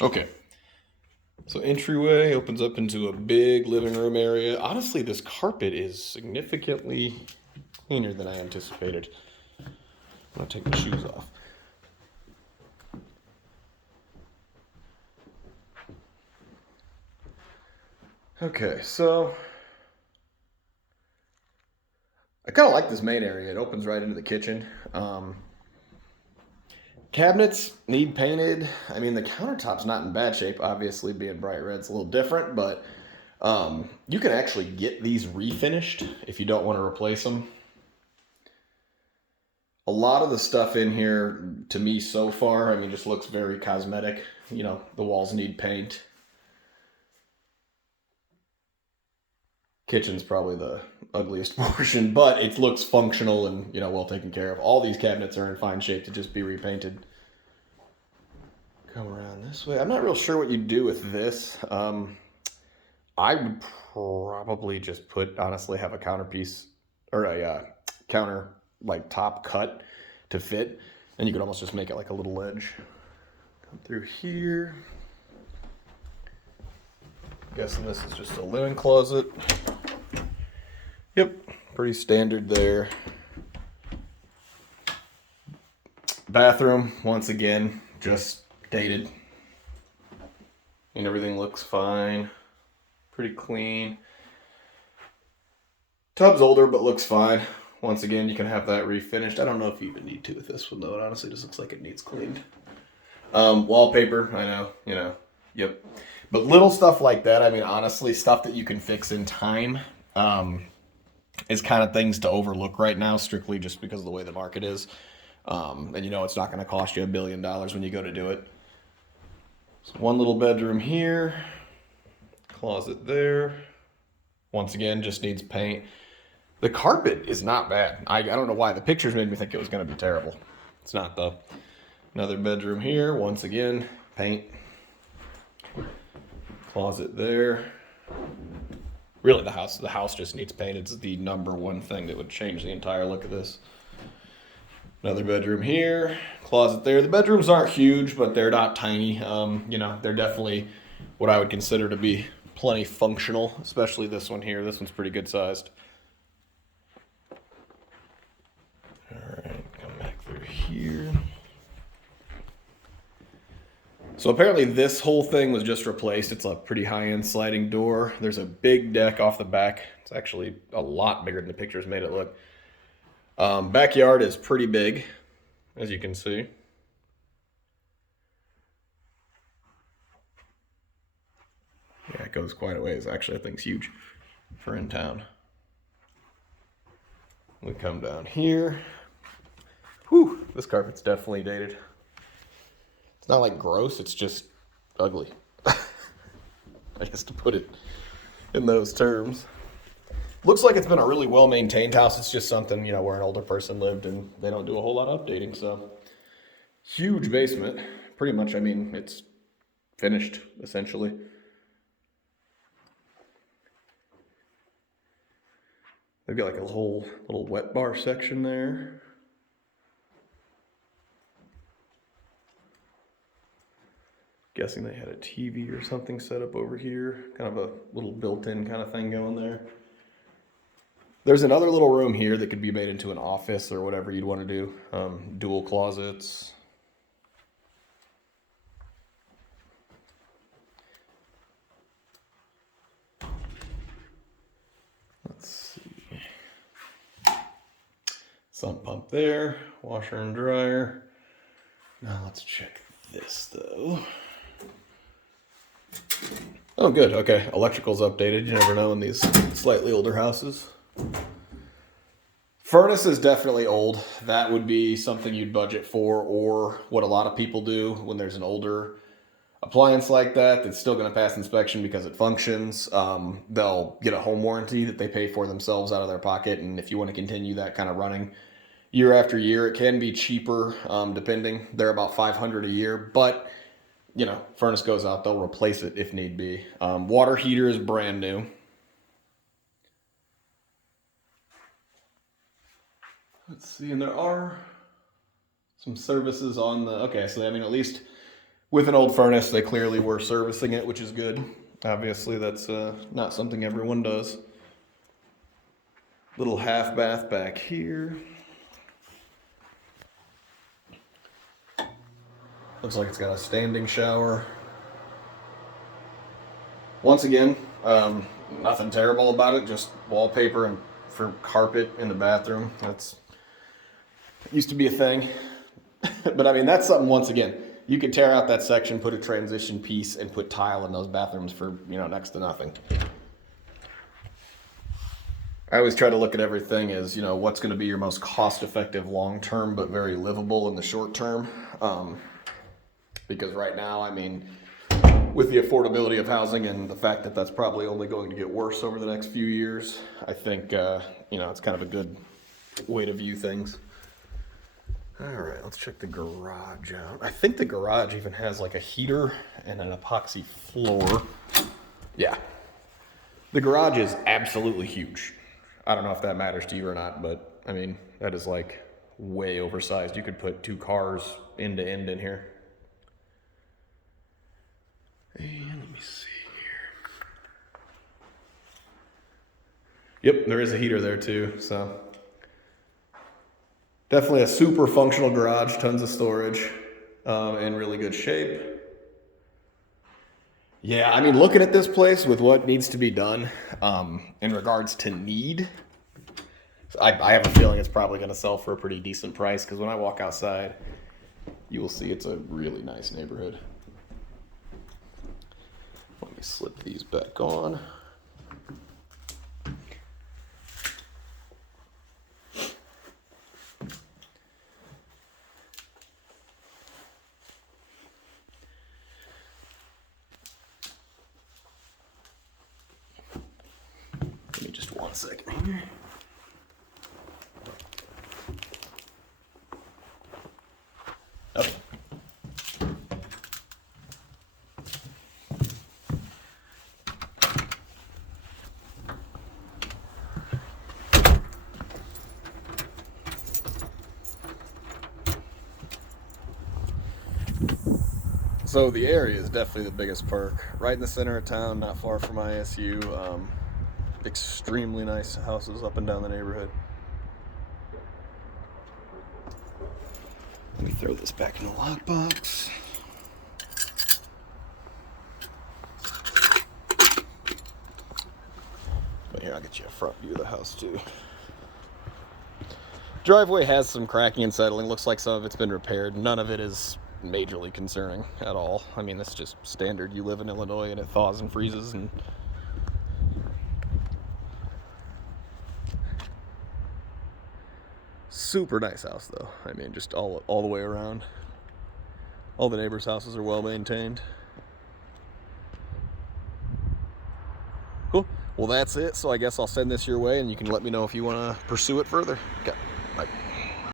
Okay, so entryway opens up into a big living room area. Honestly, this carpet is significantly cleaner than I anticipated. I'm gonna take my shoes off. Okay, so I kind of like this main area. It opens right into the kitchen. Cabinets need painted. I mean, the countertop's not in bad shape. Obviously, being bright red's a little different, but you can actually get these refinished if you don't want to replace them. A lot of the stuff in here, to me so far, I mean, just looks very cosmetic. You know, the walls need paint. Kitchen's probably the ugliest portion, but it looks functional and, well taken care of. All these cabinets are in fine shape to just be repainted. Come around this way. I'm not real sure what you do with this. I would probably just honestly, have a counterpiece or a counter like top cut to fit, and you could almost just make it like a little ledge. Come through here. Guessing this is just a linen closet. Yep, pretty standard there. Bathroom, once again, just dated. And everything looks fine. Pretty clean. Tub's older, but looks fine. Once again, you can have that refinished. I don't know if you even need to with this one, though. It honestly just looks like it needs cleaned. Wallpaper, I know, yep. But little stuff like that, I mean, honestly, stuff that you can fix in time, is kind of things to overlook right now, strictly just because of the way the market is. And it's not going to cost you $1 billion when you go to do it. So one little bedroom here, closet there. Once again, just needs paint. The carpet is not bad. I don't know why. The pictures made me think it was going to be terrible. It's not, though. Another bedroom here. Once again, paint. Closet there. Really, the house just needs paint. It's the number one thing that would change the entire look of this. Another bedroom here. Closet there. The bedrooms aren't huge, but they're not tiny. They're definitely what I would consider to be plenty functional, especially this one here. This one's pretty good sized. All right, come back through here. So apparently this whole thing was just replaced. It's a pretty high-end sliding door. There's a big deck off the back. It's actually a lot bigger than the pictures made it look. Backyard is pretty big, as you can see. Yeah, it goes quite a ways. Actually, I think it's huge for in town. We come down here. Whew, this carpet's definitely dated. It's not like gross, it's just ugly. I guess to put it in those terms. Looks like it's been a really well maintained house. It's just something, where an older person lived and they don't do a whole lot of updating. So, huge basement. Pretty much, I mean, it's finished essentially. They've got like a whole little wet bar section there. Guessing they had a TV or something set up over here. Kind of a little built in kind of thing going there. There's another little room here that could be made into an office or whatever you'd want to do. Dual closets. Let's see. Sump pump there. Washer and dryer. Now let's check this though. Oh, good. Okay. Electrical's updated. You never know in these slightly older houses. Furnace is definitely old. That would be something you'd budget for, or what a lot of people do when there's an older appliance like that that's still going to pass inspection because it functions. They'll get a home warranty that they pay for themselves out of their pocket, and if you want to continue that kind of running year after year, it can be cheaper, depending. They're about 500 a year, but furnace goes out, they'll replace it if need be. Water heater is brand new. Let's see, and there are some services on the. Okay, so I mean, at least With an old furnace, they clearly were servicing it, which is good. Obviously, that's not something everyone does. Little half bath back here. Looks like it's got a standing shower. Once again, nothing terrible about it, just wallpaper and for carpet in the bathroom. That's used to be a thing. But I mean, that's something, once again, you could tear out that section, put a transition piece, and put tile in those bathrooms for, next to nothing. I always try to look at everything as, what's going to be your most cost-effective long-term, but very livable in the short term. Because right now, I mean, with the affordability of housing and the fact that that's probably only going to get worse over the next few years, I think, it's kind of a good way to view things. All right, let's check the garage out. I think the garage even has like a heater and an epoxy floor. Yeah. The garage is absolutely huge. I don't know if that matters to you or not, but I mean, that is like way oversized. You could put 2 cars end to end in here. And let me see here. Yep, there is a heater there too, so. Definitely a super functional garage, tons of storage, in really good shape. Yeah, I mean, looking at this place with what needs to be done in regards to need, I have a feeling it's probably going to sell for a pretty decent price, because when I walk outside, you will see it's a really nice neighborhood. Let me slip these back on. Give me just 1 second here. Oh. So the area is definitely the biggest perk. Right in the center of town, not far from ISU. Extremely nice houses up and down the neighborhood. Let me throw this back in the lockbox. But here, I'll get you a front view of the house too. Driveway has some cracking and settling. Looks like some of it's been repaired. None of it is majorly concerning at all. I mean, that's just standard. You live in Illinois and it thaws and freezes, and super nice house though. I mean, just all the way around. All the neighbors' houses are well maintained. Cool. Well, that's it. So I guess I'll send this your way and you can let me know if you want to pursue it further. Okay.